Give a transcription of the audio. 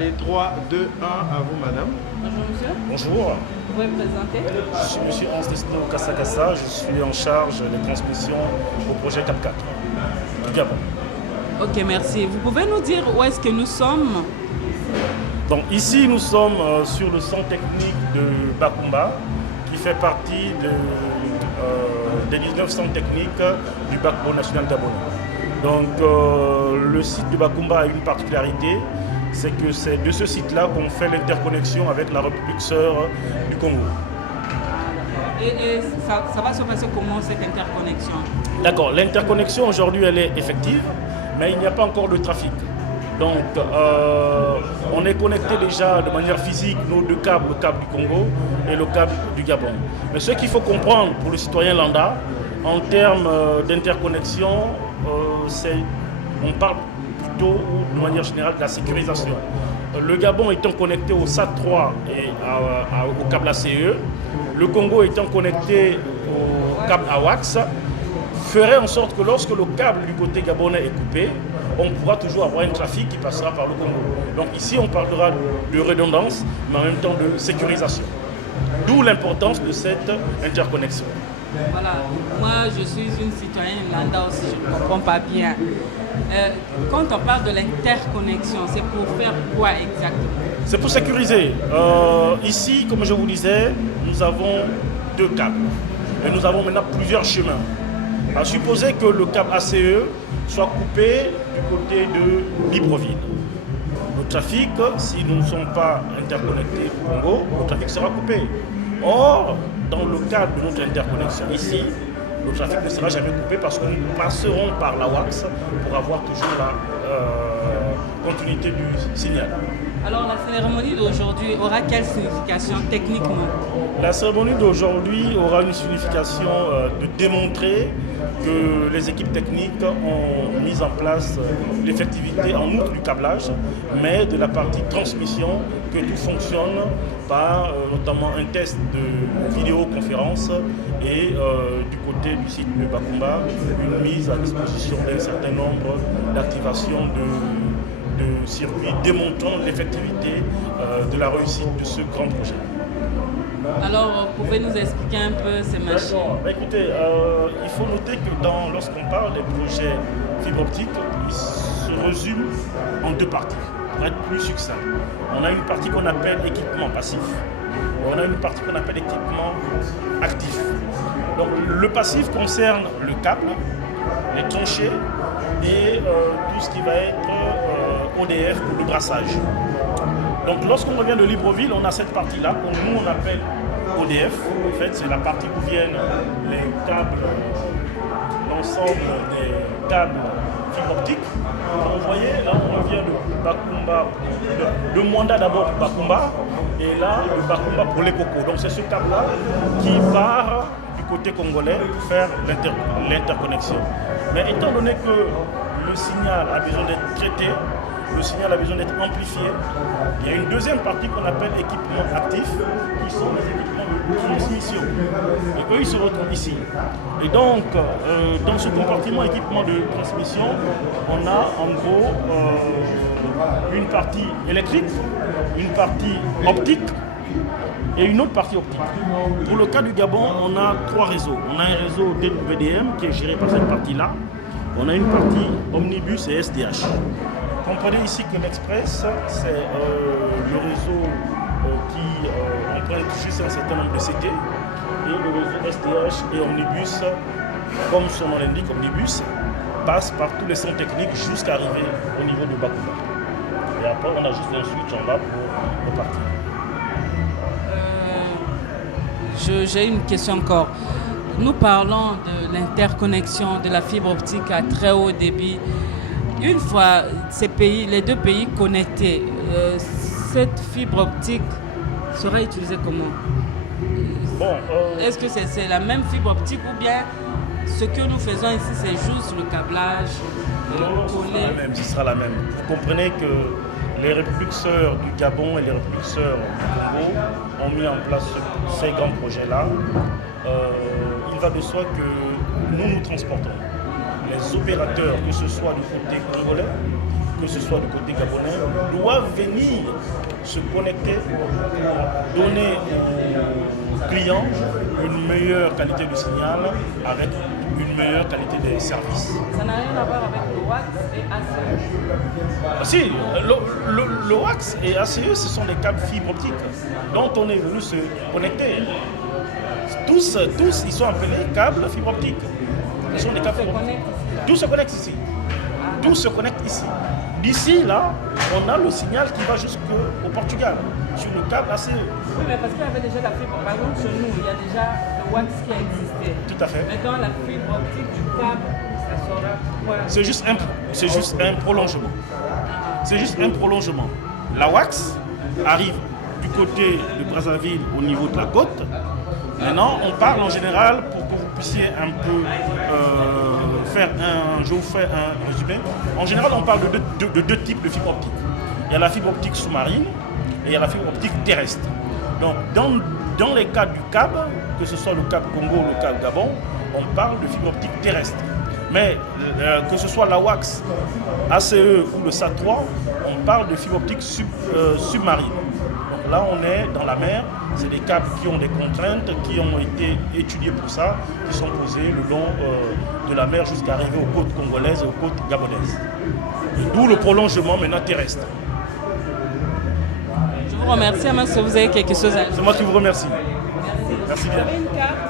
Allez, 3, 2, 1, à vous, madame. Bonjour, monsieur. Bonjour, Vous pouvez me présenter? je suis monsieur Hans Desno Kassakassa, je suis en charge des transmissions au projet CAP 4 du Gabon. Ok, merci. Vous pouvez nous dire où est-ce que nous sommes? Donc ici nous sommes sur le centre technique de Bakumba qui fait partie des 19 centres techniques du backbone national gabonais. Donc le site de Bakumba a une particularité, c'est que c'est de ce site-là qu'on fait l'interconnexion avec la République sœur du Congo. Et ça va se passer comment cette interconnexion? D'accord, l'interconnexion aujourd'hui elle est effective, mais il n'y a pas encore de trafic. Donc on est connecté déjà de manière physique nos deux câbles, le câble du Congo et le câble du Gabon. Mais ce qu'il faut comprendre pour le citoyen lambda, en termes d'interconnexion, on parle plutôt de manière générale de la sécurisation. Le Gabon étant connecté au SAT3 et au câble ACE, le Congo étant connecté au câble AWACS, ferait en sorte que lorsque le câble du côté gabonais est coupé, on pourra toujours avoir un trafic qui passera par le Congo. Donc ici, on parlera de redondance, mais en même temps de sécurisation. D'où l'importance de cette interconnexion. Voilà, moi je suis une citoyenne lambda aussi, je ne comprends pas bien. Quand on parle de l'interconnexion, c'est pour faire quoi exactement? C'est pour sécuriser. Ici, comme je vous disais, nous avons deux câbles. Et nous avons maintenant plusieurs chemins. À supposer que le câble ACE soit coupé du côté de Libreville. Le trafic, si nous ne sommes pas interconnectés au Congo, le trafic sera coupé. Or, dans le cadre de notre interconnexion ici, le trafic ne sera jamais coupé parce que nous passerons par la WAX pour avoir toujours la continuité du signal. Alors la cérémonie d'aujourd'hui aura quelle signification techniquement? La cérémonie d'aujourd'hui aura une signification de démontrer que les équipes techniques ont mis en place l'effectivité en outre du câblage, mais de la partie transmission, que tout fonctionne par notamment un test de vidéoconférence et du côté du site de Bakumba, une mise à disposition d'un certain nombre d'activations de circuits démontrant l'effectivité de la réussite de ce grand projet. Alors, vous pouvez nous expliquer un peu ces machines? Écoutez, il faut noter que lorsqu'on parle des projets fibre optique, ils se résument en deux parties, pour être plus succinct. On a une partie qu'on appelle équipement passif, et on a une partie qu'on appelle équipement actif. Donc le passif concerne le câble, les tranchées et tout ce qui va être ODF pour le brassage. Donc lorsqu'on revient de Libreville, on a cette partie-là que nous on appelle ODF. En fait, c'est la partie où viennent les câbles, l'ensemble des câbles fibre optique. Vous voyez, là on revient de Bakumba, de Mwanda d'abord pour Bakumba, et là de Bakumba pour les cocos. Donc c'est ce câble-là qui part du côté congolais pour faire l'interconnexion. Mais étant donné que le signal a besoin d'être traité, le signal a besoin d'être amplifié, il y a une deuxième partie qu'on appelle équipement actif, qui sont les équipements de transmission. Et eux, ils se retrouvent ici. Et donc, dans ce compartiment équipement de transmission, on a en gros une partie électrique, une partie optique et une autre partie optique. Pour le cas du Gabon, on a trois réseaux. On a un réseau DWDM qui est géré par cette partie-là. On a une partie omnibus et SDH. Comprenez ici que l'Express, c'est le réseau qui emprunte juste un certain nombre de CT, et le réseau SDH et Omnibus, comme son nom l'indique, Omnibus, passe par tous les centres techniques jusqu'à arriver au niveau de Bakumba. Et après, on a juste un switch en bas pour repartir. J'ai une question encore. Nous parlons de l'interconnexion de la fibre optique à très haut débit. Une fois les deux pays connectés, cette fibre optique sera utilisée comment? Est-ce que c'est la même fibre optique ou bien ce que nous faisons ici, c'est juste le câblage collé? Ce sera la même. Vous comprenez que les républiques sœurs du Gabon et les républiques sœurs du Congo ont mis en place ces grands projets-là. Il va de soi que nous transportons les opérateurs, que ce soit du côté congolais, que ce soit du côté gabonais, doivent venir se connecter pour donner aux clients une meilleure qualité de signal avec une meilleure qualité des services. Ça n'a rien à voir avec le WAX et ACE. Si, le WAX et ACE, ce sont des câbles fibre optique dont on est venu se connecter. Tous, ils sont appelés câbles fibre optique. Ils sont des câbles fibre optique. Tout se connecte ici. Tout se connecte ici. D'ici, là, on a le signal qui va jusqu'au Portugal, sur le câble ACE. Oui, mais parce qu'il y avait déjà la fibre. Par exemple, chez nous, il y a déjà le WAX qui a existé. Tout à fait. Maintenant, la fibre optique du câble, ça sera quoi? C'est juste un prolongement. C'est juste un prolongement. La WAX arrive du côté de Brazzaville au niveau de la côte. Maintenant, on parle en général, pour que vous puissiez un peu je vous fais un résumé. En général, on parle de deux types de fibres optiques. Il y a la fibre optique sous-marine et il y a la fibre optique terrestre. Donc, dans les cas du câble, que ce soit le câble Congo ou le câble Gabon, on parle de fibre optique terrestre. Mais que ce soit la WAX, ACE ou le SAT3, on parle de fibre optique submarine. Donc là, on est dans la mer. C'est des câbles qui ont des contraintes, qui ont été étudiés pour ça, qui sont posés le long de la mer jusqu'à arriver aux côtes congolaises et aux côtes gabonaises. D'où le prolongement maintenant terrestre. Je vous remercie, Amos, si vous avez quelque chose à dire. C'est moi qui vous remercie. Merci. Merci bien. Vous avez une carte